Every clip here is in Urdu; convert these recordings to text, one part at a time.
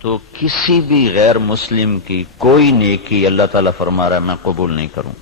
تو کسی بھی غیر مسلم کی کوئی نیکی اللہ تعالیٰ فرما رہا ہے میں قبول نہیں کروں.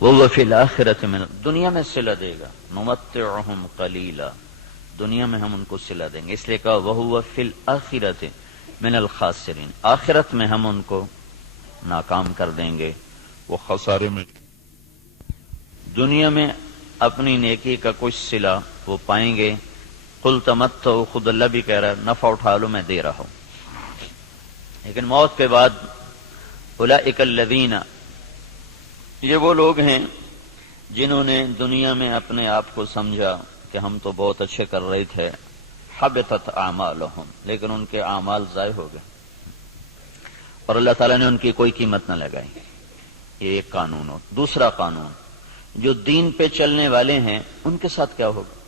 وہ فی الآخرۃ من، دنیا میں صلہ دے گا. نمتعہم قلیلا، دنیا میں ہم ان کو صلہ دیں گے. اس لیے کہا وہو فی الآخرۃ من الخاسرین، آخرت میں ہم ان کو ناکام کر دیں گے، وہ خسارے میں. دنیا میں اپنی نیکی کا کچھ صلہ وہ پائیں گے. قل تمتعوا، خود اللہ بھی کہہ رہا ہے نفع اٹھا لو میں دے رہا ہوں. لیکن موت کے بعد اولئک الذین، یہ وہ لوگ ہیں جنہوں نے دنیا میں اپنے آپ کو سمجھا کہ ہم تو بہت اچھے کر رہے تھے. حبطت اعمالہم، لیکن ان کے اعمال ضائع ہو گئے اور اللہ تعالیٰ نے ان کی کوئی قیمت نہ لگائی. یہ ایک قانون ہو. دوسرا قانون، جو دین پہ چلنے والے ہیں ان کے ساتھ کیا ہوگا؟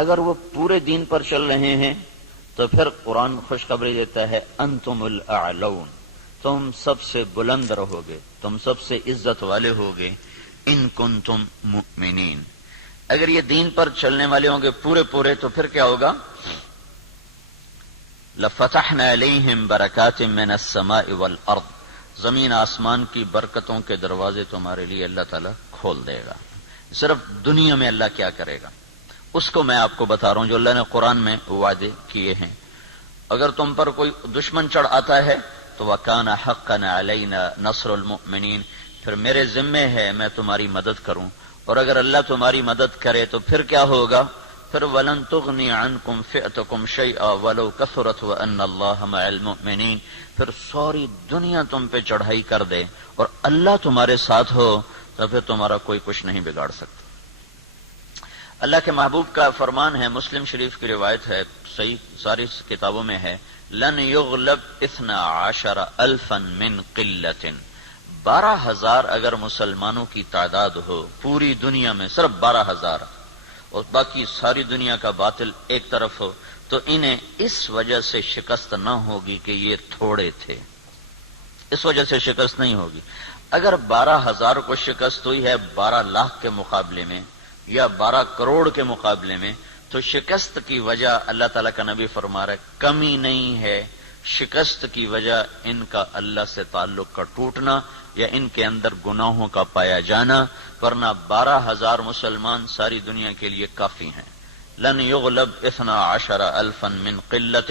اگر وہ پورے دین پر چل رہے ہیں تو پھر قرآن خوشخبری دیتا ہے انتم الاعلون، تم سب سے بلند رہو گے، تم سب سے عزت والے ہوگے. ان کنتم مؤمنین، اگر یہ دین پر چلنے والے ہوں گے پورے تو پھر کیا ہوگا؟ لفتحنا علیہم برکات من السماء والارض، زمین آسمان کی برکتوں کے دروازے تمہارے لیے اللہ تعالیٰ کھول دے گا. صرف دنیا میں اللہ کیا کرے گا اس کو میں آپ کو بتا رہا ہوں جو اللہ نے قرآن میں وعدے کیے ہیں. اگر تم پر کوئی دشمن چڑھ آتا ہے تو وَكَانَ حَقًّا عَلَيْنَا نَصْرُ الْمُؤْمِنِينَ، پھر میرے ذمے ہے میں تمہاری مدد کروں. اور اگر اللہ تمہاری مدد کرے تو پھر کیا ہوگا؟ پھر وَلَن تُغْنِيَ عَنْكُمْ فِئْتُكُمْ شَيْئًا وَلَوْ كَثُرَتْ وَأَنَّ اللَّهَ مَعَ الْمُؤْمِنِينَ، پھر ساری دنیا تم پہ چڑھائی کر دے اور اللہ تمہارے ساتھ ہو تو پھر تمہارا کوئی کچھ نہیں بگاڑ سکتا. اللہ کے محبوب کا فرمان ہے، مسلم شریف کی روایت ہے، صحیح ساری کتابوں میں ہے، لن یغلب 12,000 من قلت، 12,000 اگر مسلمانوں کی تعداد ہو پوری دنیا میں، صرف 12,000، اور باقی ساری دنیا کا باطل ایک طرف ہو، تو انہیں اس وجہ سے شکست نہ ہوگی کہ یہ تھوڑے تھے، اس وجہ سے شکست نہیں ہوگی. اگر 12,000 کو شکست ہوئی ہے 12 لاکھ کے مقابلے میں یا 12 کروڑ کے مقابلے میں، تو شکست کی وجہ اللہ تعالیٰ کا نبی فرما رہا ہے کمی نہیں ہے، شکست کی وجہ ان کا اللہ سے تعلق کا ٹوٹنا یا ان کے اندر گناہوں کا پایا جانا، ورنہ 12,000 مسلمان ساری دنیا کے لیے کافی ہیں. لن یغلب 12,000 من قلت،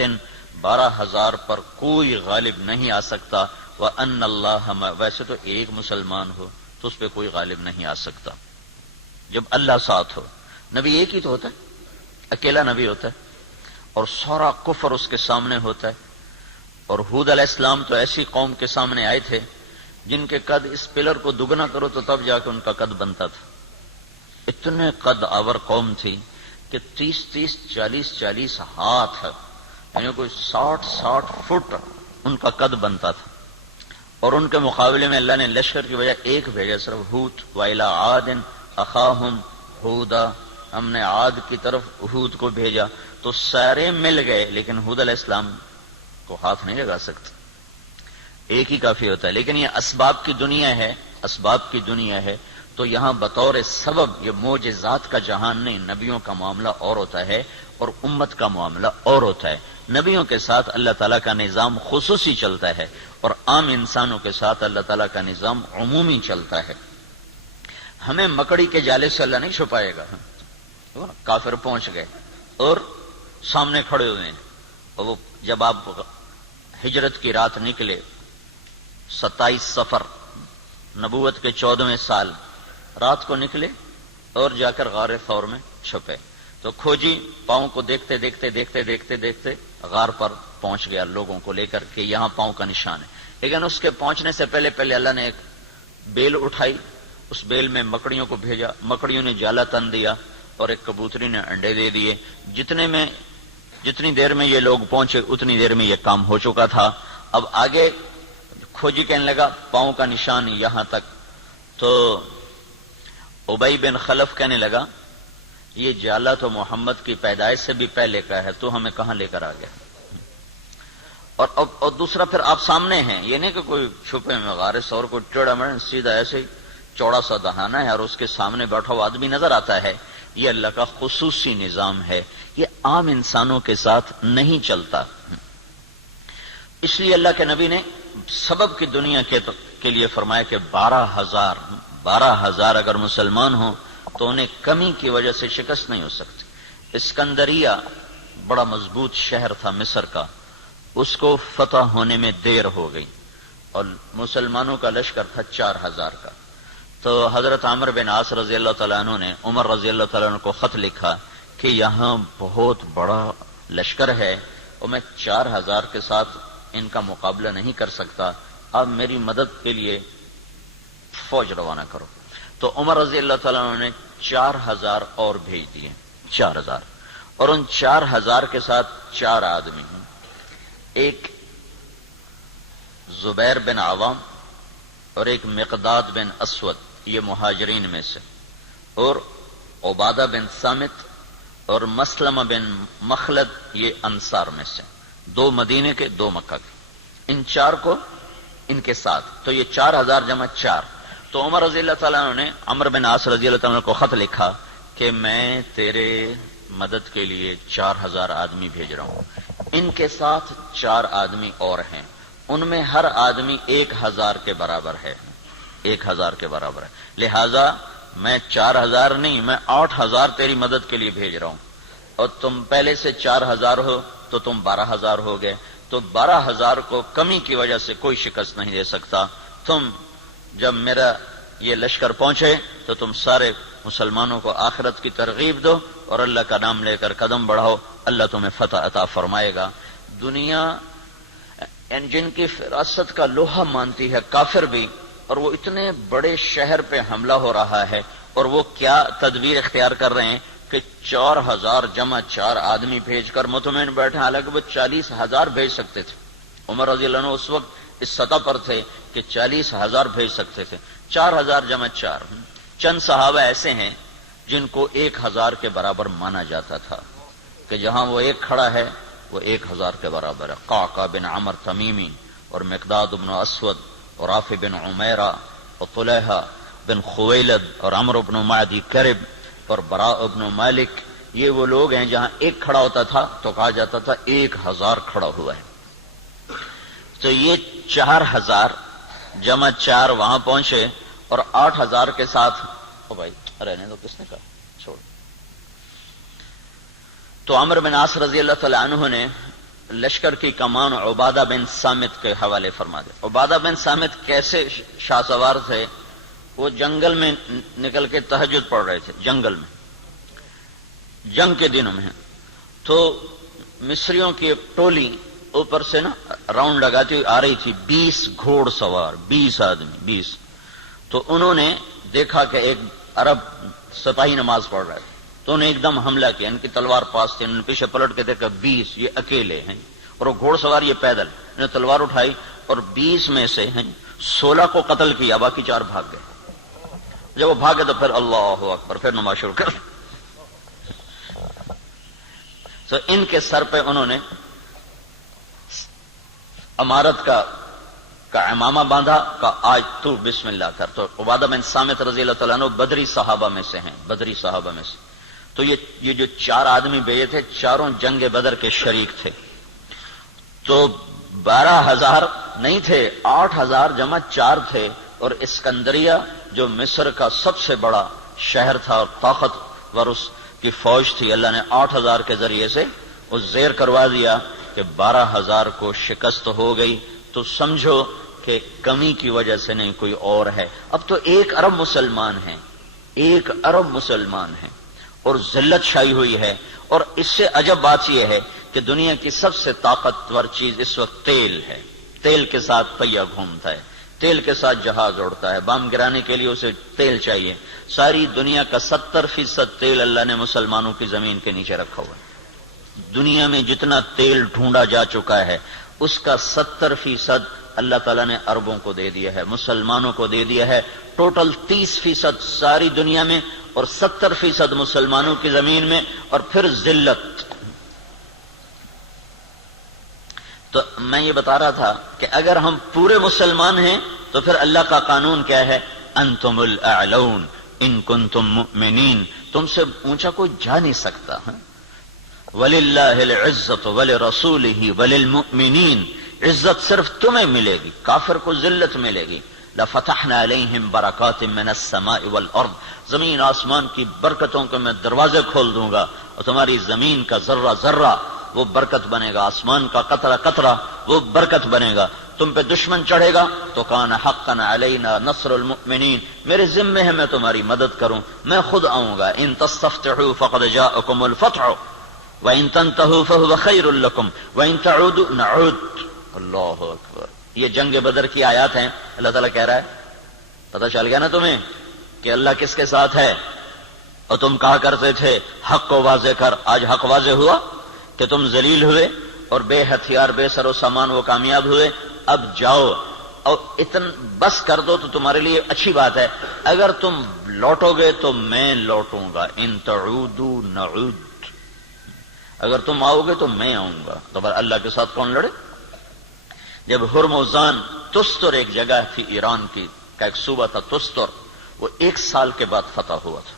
12,000 پر کوئی غالب نہیں آ سکتا. وَأَنَّ اللَّهَ، ویسے تو ایک مسلمان ہو تو اس پہ کوئی غالب نہیں آ سکتا جب اللہ ساتھ ہو. نبی ایک ہی تو ہوتا ہے، اکیلا نبی ہوتا ہے اور سارا کفر اس کے سامنے ہوتا ہے. اور ہود علیہ السلام تو ایسی قوم کے سامنے آئے تھے جن کے قد اس پلر کو دگنا کرو تو تب جا کے ان کا قد بنتا تھا. اتنے قد آور قوم تھی کہ 30 40 ہاتھ، یعنی کوئی 60 فٹ ان کا قد بنتا تھا. اور ان کے مقابلے میں اللہ نے لشکر کی وجہ ایک بھیجا، صرف ہود. وَإِلَىٰ عَادٍ أَخَاهُمْ هُودًا، ہم نے عاد کی طرف ہود کو بھیجا. تو سارے مل گئے لیکن ہود علیہ السلام کو ہاتھ نہیں لگا سکتے، ایک ہی کافی ہوتا ہے. لیکن یہ اسباب کی دنیا ہے، اسباب کی دنیا ہے، تو یہاں بطور سبب یہ معجزات کا جہان نہیں. نبیوں کا معاملہ اور ہوتا ہے اور امت کا معاملہ اور ہوتا ہے. نبیوں کے ساتھ اللہ تعالیٰ کا نظام خصوصی چلتا ہے اور عام انسانوں کے ساتھ اللہ تعالیٰ کا نظام عمومی چلتا ہے. ہمیں مکڑی کے جالے سے اللہ نہیں چھپائے گا. کافر پہنچ گئے اور سامنے کھڑے ہوئے ہیں، اور وہ جب آپ ہجرت کی رات نکلے 27 صفر نبوت کے 14ویں سال رات کو نکلے اور جا کر غار ثور میں چھپے، تو کھوجی پاؤں کو دیکھتے دیکھتے غار پر پہنچ گیا لوگوں کو لے کر کہ یہاں پاؤں کا نشان ہے. لیکن اس کے پہنچنے سے پہلے اللہ نے ایک بیل اٹھائی، اس بیل میں مکڑیوں کو بھیجا، مکڑیوں نے جالا تن دیا اور ایک کبوتری نے انڈے دے دیے. جتنی دیر میں یہ لوگ پہنچے اتنی دیر میں یہ کام ہو چکا تھا. اب آگے کھوجی کہنے لگا پاؤں کا نشان یہاں تک، تو ابی بن خلف کہنے لگا یہ جالا تو محمد کی پیدائش سے بھی پہلے کا ہے، تو ہمیں کہاں لے کر آ گیا. اور دوسرا پھر آپ سامنے ہیں، یہ نہیں کہ کوئی چھپے میں غار ثور کو ٹیڑھا مڑا، سیدھا ایسے ہی چوڑا سا دہانا ہے اور اس کے سامنے بیٹھا ہوا آدمی نظر آتا ہے. یہ اللہ کا خصوصی نظام ہے، یہ عام انسانوں کے ساتھ نہیں چلتا. اس لیے اللہ کے نبی نے سبب کی دنیا کے لیے فرمایا کہ 12,000 اگر مسلمان ہوں تو انہیں کمی کی وجہ سے شکست نہیں ہو سکتی۔ اسکندریہ بڑا مضبوط شہر تھا مصر کا، اس کو فتح ہونے میں دیر ہو گئی اور مسلمانوں کا لشکر تھا 4,000 کا۔ تو حضرت عمر بن عاص رضی اللہ تعالیٰ عنہ نے عمر رضی اللہ تعالیٰ عنہ کو خط لکھا کہ یہاں بہت بڑا لشکر ہے اور میں 4,000 کے ساتھ ان کا مقابلہ نہیں کر سکتا، اب میری مدد کے لیے فوج روانہ کرو۔ تو عمر رضی اللہ تعالیٰ عنہ نے 4,000 اور بھیج دیے، 4,000، اور ان 4,000 کے ساتھ 4 آدمی ہیں، ایک زبیر بن عوام اور ایک مقداد بن اسود، یہ مہاجرین میں سے، اور عبادہ بن صامت اور مسلمہ بن مخلد، یہ انصار میں سے، 2 مدینے کے 2 مکہ کے، ان 4 کو ان کے ساتھ، تو یہ 4,000 جمع 4۔ تو عمر رضی اللہ تعالیٰ عنہ نے عمرو بن عاص رضی اللہ تعالیٰ عنہ کو خط لکھا کہ میں تیرے مدد کے لیے 4,000 آدمی بھیج رہا ہوں، ان کے ساتھ 4 آدمی اور ہیں، ان میں ہر آدمی 1,000 کے برابر ہے، 1,000 کے برابر ہے، لہذا میں 4,000 نہیں، میں 8,000 تیری مدد کے لیے بھیج رہا ہوں، اور تم پہلے سے 4,000 ہو تو تم 12,000 ہو گئے، تو 12,000 کو کمی کی وجہ سے کوئی شکست نہیں دے سکتا۔ تم جب میرا یہ لشکر پہنچے تو تم سارے مسلمانوں کو آخرت کی ترغیب دو اور اللہ کا نام لے کر قدم بڑھاؤ، اللہ تمہیں فتح عطا فرمائے گا۔ دنیا جن کی فراست کا لوہا مانتی ہے کافر بھی، اور وہ اتنے بڑے شہر پہ حملہ ہو رہا ہے، اور وہ کیا تدبیر اختیار کر رہے ہیں کہ 4,000 جمع 4 آدمی بھیج کر مطمئن بیٹھے، حالانکہ وہ 40,000 بھیج سکتے تھے۔ عمر رضی اللہ عنہ اس وقت اس سطح پر تھے کہ 40,000 بھیج سکتے تھے، 4,000 جمع 4۔ چند صحابہ ایسے ہیں جن کو 1,000 کے برابر مانا جاتا تھا کہ جہاں وہ ایک کھڑا ہے وہ 1,000 کے برابر ہے، قعقاع بن عمر تمیمی اور مقداد بن اسود اور رافع بن عمیرہ اور طلحہ بن خویلد اور عمرو بن معدی کرب اور براء بن مالک، یہ وہ لوگ ہیں جہاں ایک کھڑا ہوتا تھا تو کہا جاتا تھا 1,000 کھڑا ہوا ہے۔ تو یہ 4,000 جمع 4 وہاں پہنچے اور 8,000 کے ساتھ، او بھائی رہنے دو، کس نے کہا چھوڑ۔ تو عمرو بن عاص رضی اللہ تعالی عنہ نے لشکر کی کمان عبادہ بن صامت کے حوالے فرما دے۔ عبادہ بن صامت کیسے شاہ سوار تھے؟ وہ جنگل میں نکل کے تہجد پڑھ رہے تھے، جنگل میں، جنگ کے دنوں میں، تو مصریوں کی ایک ٹولی اوپر سے نا راؤنڈ لگاتی ہوئی آ رہی تھی، 20 گھوڑ سوار، 20 آدمی، 20۔ تو انہوں نے دیکھا کہ ایک عرب سپاہی نماز پڑھ رہا ہے، تو انہیں ایک دم حملہ کیا، ان کی تلوار پاس تھی، انہوں نے پیچھے پلٹ کے دیکھا 20 یہ اکیلے ہیں، اور وہ گھوڑ سوار یہ پیدل، انہوں نے تلوار اٹھائی اور 20 میں سے 16 کو قتل کیا، باقی 4 بھاگ گئے۔ جب وہ بھاگے تو پھر اللہ اکبر، پھر نماز شروع کر۔ تو ان کے سر پہ انہوں نے امارت کا امامہ باندھا، کہ آج تو بسم اللہ کر۔ تو عبادہ بن صامت رضی اللہ تعالیٰ عنہ بدری صحابہ میں سے ہیں، بدری صحابہ میں سے۔ تو یہ جو 4 آدمی بھیجے تھے، چاروں جنگ بدر کے شریک تھے۔ تو 12,000 نہیں تھے، 8,000 جمع 4 تھے، اور اسکندریہ جو مصر کا سب سے بڑا شہر تھا اور طاقتور اس کی فوج تھی، اللہ نے 8,000 کے ذریعے سے اس زیر کروا دیا کہ 12,000 کو شکست ہو گئی۔ تو سمجھو کہ کمی کی وجہ سے نہیں، کوئی اور ہے۔ اب تو 1 ارب مسلمان ہیں، 1 ارب مسلمان ہیں، اور ذلت چھائی ہوئی ہے۔ اور اس سے عجب بات یہ ہے کہ دنیا کی سب سے طاقتور چیز اس وقت تیل ہے، تیل کے ساتھ پہیا گھومتا ہے، تیل کے ساتھ جہاز اڑتا ہے، بم گرانے کے لیے اسے تیل چاہیے۔ ساری دنیا کا 70% تیل اللہ نے مسلمانوں کی زمین کے نیچے رکھا ہوا ہے۔ دنیا میں جتنا تیل ڈھونڈا جا چکا ہے اس کا 70% اللہ تعالیٰ نے عربوں کو دے دیا ہے، مسلمانوں کو دے دیا ہے۔ ٹوٹل 30% ساری دنیا میں اور 70% مسلمانوں کی زمین میں، اور پھر ذلت۔ تو میں یہ بتا رہا تھا کہ اگر ہم پورے مسلمان ہیں تو پھر اللہ کا قانون کیا ہے؟ انتم الاعلون ان کنتم مؤمنین، تم سے اونچا کوئی جا نہیں سکتا۔ وَلِلَّهِ الْعِزَّةُ وَلِرَسُولِهِ وَلِلْمُؤْمِنِينَ، عزت صرف تمہیں ملے گی، کافر کو ذلت ملے گی۔ لفتحنا علیہم برکات من السماء والارض، زمین آسمان کی برکتوں کے میں دروازے کھول دوں گا، اور تمہاری زمین کا ذرہ ذرہ وہ برکت بنے گا، آسمان کا قطرہ قطرہ وہ برکت بنے گا۔ تم پہ دشمن چڑھے گا تو کان حقا علینا نصر المؤمنین، میرے ذمے ہے میں تمہاری مدد کروں، میں خود آؤں گا۔ ان تستفتحوا فقد جاءکم الفتح وان تنتهوا فهو خیر لکم وان تعودوا نعود۔ اللہ اکبر، یہ جنگ بدر کی آیات ہیں۔ اللہ تعالیٰ کہہ رہا ہے پتہ چل گیا نا تمہیں کہ اللہ کس کے ساتھ ہے، اور تم کہا کرتے تھے حق کو واضح کر، آج حق واضح ہوا کہ تم ذلیل ہوئے اور بے ہتھیار بے سر و سامان وہ کامیاب ہوئے۔ اب جاؤ اور بس کر دو تو تمہارے لیے اچھی بات ہے، اگر تم لوٹو گے تو میں لوٹوں گا۔ ان تعودوا نعود، اگر تم آؤ گے تو میں آؤں گا۔ تو اللہ کے ساتھ کون لڑے؟ جب ہرمزان، تستر ایک جگہ تھی ایران کی کا ایک صوبہ تھا تستر، وہ 1 سال کے بعد فتح ہوا تھا۔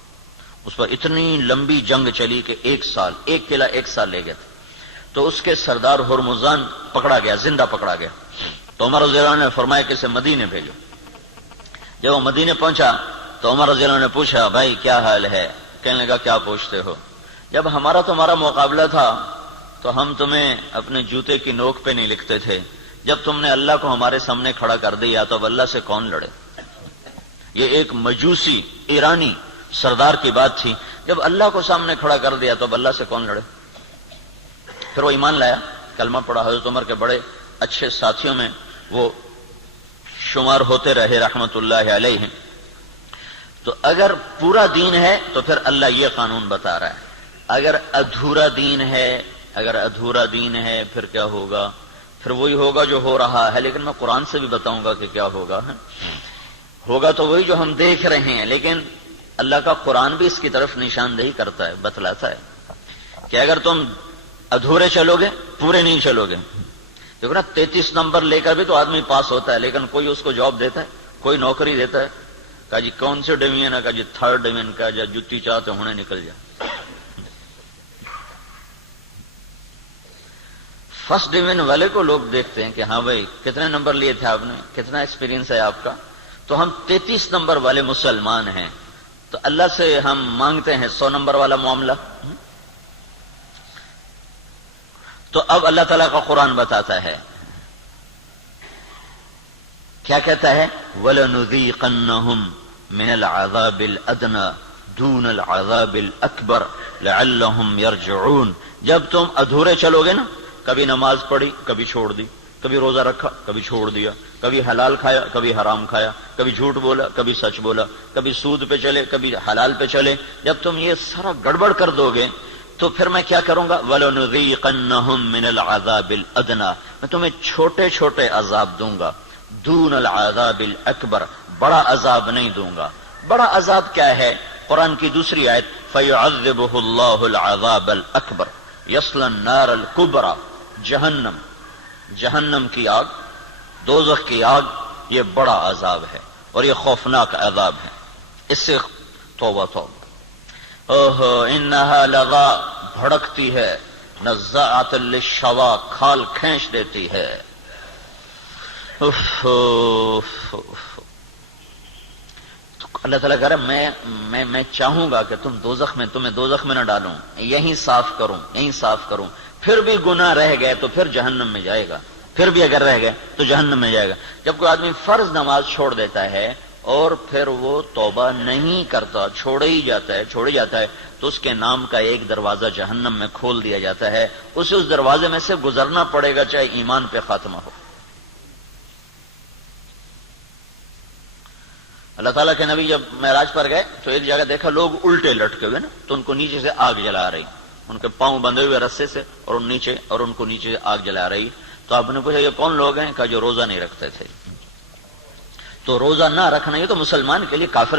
اس پر اتنی لمبی جنگ چلی کہ 1 سال، ایک قلعہ 1 سال لے گئے تھے۔ تو اس کے سردار ہرمزان پکڑا گیا، زندہ پکڑا گیا۔ تو عمر رضی اللہ عنہ نے فرمایا کہ اسے مدینے بھیجو۔ جب وہ مدینے پہنچا تو عمر رضی اللہ عنہ نے پوچھا بھائی کیا حال ہے؟ کہنے لگا کیا پوچھتے ہو؟ جب ہمارا تمہارا مقابلہ تھا تو ہم تمہیں اپنے جوتے کی نوک پہ نہیں لکھتے تھے، جب تم نے اللہ کو ہمارے سامنے کھڑا کر دیا تو اب اللہ سے کون لڑے؟ یہ ایک مجوسی ایرانی سردار کی بات تھی، جب اللہ کو سامنے کھڑا کر دیا تو اب اللہ سے کون لڑے؟ پھر وہ ایمان لایا، کلمہ پڑھا، حضرت عمر کے بڑے اچھے ساتھیوں میں وہ شمار ہوتے رہے رحمت اللہ علیہ۔ تو اگر پورا دین ہے تو پھر اللہ یہ قانون بتا رہا ہے، اگر ادھورا دین ہے پھر کیا ہوگا؟ پھر وہی ہوگا جو ہو رہا ہے، لیکن میں قرآن سے بھی بتاؤں گا کہ کیا ہوگا۔ ہوگا تو وہی جو ہم دیکھ رہے ہیں، لیکن اللہ کا قرآن بھی اس کی طرف نشاندہی کرتا ہے، بتلاتا ہے کہ اگر تم ادھورے چلو گے پورے نہیں چلو گے۔ دیکھو نا 33 نمبر لے کر بھی تو آدمی پاس ہوتا ہے، لیکن کوئی اس کو جاب دیتا ہے، کوئی نوکری دیتا ہے، کہا جی کون سے ڈویژن ہے، کہا جی 3rd ڈویژن کا، جا جتی چاہتے ہونے نکل جائے۔ 1st ڈویژن والے کو لوگ دیکھتے ہیں کہ ہاں بھائی کتنے نمبر لیے تھے آپ نے، کتنا ایکسپیرینس ہے آپ کا، تو ہم 33 نمبر والے مسلمان ہیں، تو اللہ سے ہم مانگتے ہیں 100 نمبر والا معاملہ۔ تو اب اللہ تعالیٰ کا قرآن بتاتا ہے، کیا کہتا ہے؟ وَلَنُذِيقَنَّهُمْ مِنَ الْعَذَابِ الْأَدْنَى دُونَ الْعَذَابِ الْأَكْبَرِ لَعَلَّهُمْ يَرْجِعُونَ۔ جب تم ادھورے چلو گے نا، کبھی نماز پڑھی کبھی چھوڑ دی، کبھی روزہ رکھا کبھی چھوڑ دیا، کبھی حلال کھایا کبھی حرام کھایا، کبھی جھوٹ بولا کبھی سچ بولا، کبھی سود پہ چلے کبھی حلال پہ چلے، جب تم یہ سارا گڑبڑ کر دو گے تو پھر میں کیا کروں گا؟ وَلَنُذِيقَنَّهُمْ مِنَ الْعَذَابِ الْأَدْنَى، میں تمہیں چھوٹے چھوٹے عذاب دوں گا، دون العذاب الاکبر، بڑا عذاب نہیں دوں گا۔ بڑا عذاب کیا ہے؟ قرآن کی دوسری آیت فَيُعَذِّبُهُ اللَّهُ الْعَذَابَ الْأَكْبَرَ يَصْلَى النَّارَ الْكُبْرَى، جہنم کی آگ، دوزخ کی آگ، یہ بڑا عذاب ہے اور یہ خوفناک عذاب ہے، اس سے توبہ توبہ۔ اوہو انہا لغا، بھڑکتی ہے، نزاعۃ للشوا، کھال کھینچ دیتی ہے۔ اللہ تعالیٰ کہہ رہا ہے میں چاہوں گا کہ تمہیں دوزخ میں نہ ڈالوں، یہیں صاف کروں، پھر بھی گناہ رہ گئے تو پھر جہنم میں جائے گا، پھر بھی اگر رہ گئے تو جہنم میں جائے گا۔ جب کوئی آدمی فرض نماز چھوڑ دیتا ہے اور پھر وہ توبہ نہیں کرتا، چھوڑی جاتا ہے تو اس کے نام کا ایک دروازہ جہنم میں کھول دیا جاتا ہے، اسے اس دروازے میں سے گزرنا پڑے گا چاہے ایمان پہ خاتمہ ہو۔ اللہ تعالیٰ کے نبی جب معراج پر گئے تو ایک جگہ دیکھا لوگ الٹے لٹکے ہوئے نا، تو ان کو نیچے سے آگ جلا رہی، ان کے پاؤں بندھے ہوئے رسے سے اور ان کو نیچے سے آگ جلا رہی۔ تو آپ نے پوچھا یہ کون لوگ ہیں؟ کہا جو روزہ نہیں رکھتے تھے۔ تو روزہ نہ رکھنا یہ تو مسلمان کے لیے کافر